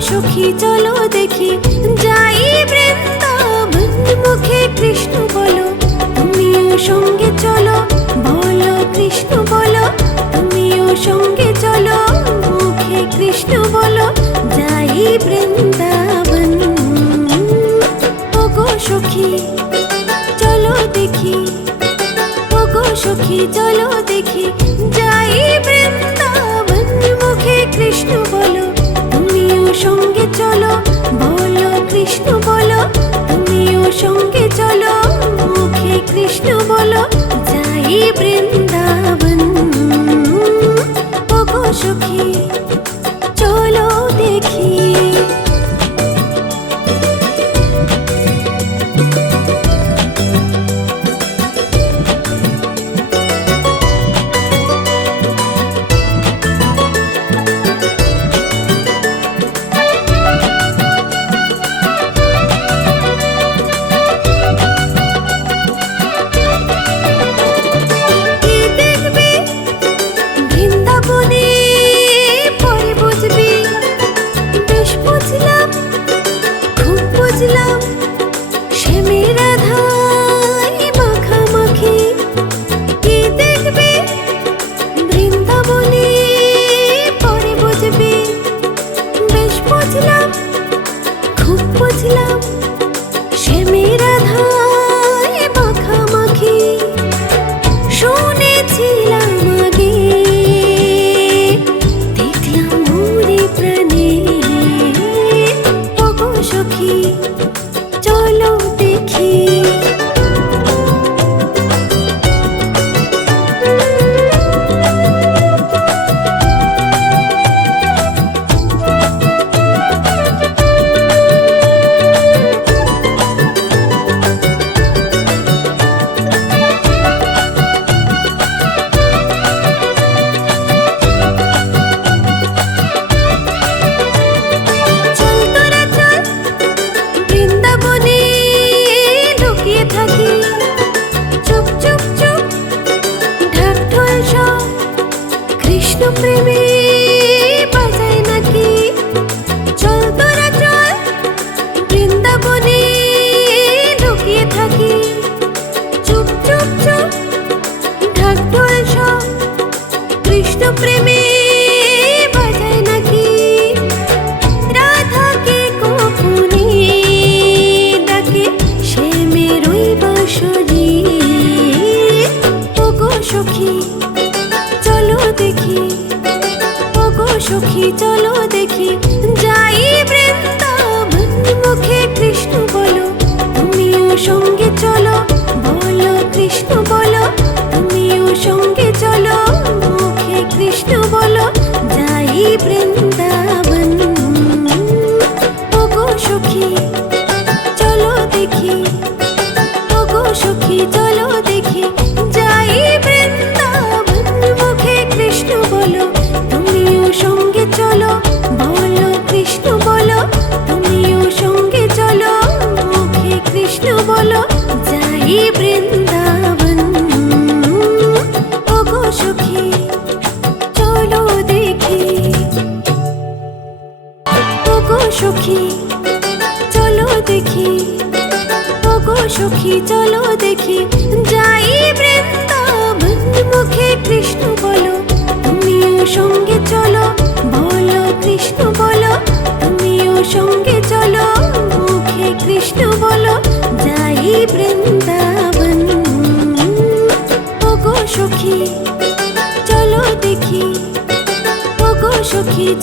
সখী চলো দেখি যাই বৃন্দাবন, মুখে কৃষ্ণ বলো তুমিও সঙ্গে চলো, বলো কৃষ্ণ বলো তুমিও সঙ্গে চলো, মুখে কৃষ্ণ বলো যাই বৃন্দাবন। ওগো সখী চলো দেখি, ওগো সখী চলো দেখি যাই বৃন্দাবন, মুখে কৃষ্ণ বলো তুমিও সঙ্গে চলো, বলো কৃষ্ণ বলো তুমিও সঙ্গে চলো, মুখে কৃষ্ণ বলো যাই বৃন্দাবন। ওগো সখী চলো দেখি। সখী চলো দেখি যাই বৃন্দাবন, মুখে কৃষ্ণ বলো তুমিও সঙ্গে চলো, বলো কৃষ্ণ বলো তুমিও সঙ্গে চলো, মুখে কৃষ্ণ বলো যাই বৃন্দাবন। ওগো সখী চলো দেখি, ওগো সখী চলো দেখি যাই বৃন্দাবন, মুখে কৃষ্ণ বলো তুমিও সঙ্গে চলো, বলো কৃষ্ণ বলো তুমিও সঙ্গে চলো, মুখে কৃষ্ণ বলো যাই বৃন্দাবন। ওগো সখী চলো দেখি, ওগো সখী চলো দেখি, ওগো সখী চলো দেখি যাই বৃন্দাবন, মুখে কৃষ্ণ বলো তুমিও সঙ্গে চলো, বলো কৃষ্ণ বলো তুমিও সঙ্গে চলো, মুখে কৃষ্ণ বলো যাই বৃন্দাবন। ওগো সখী।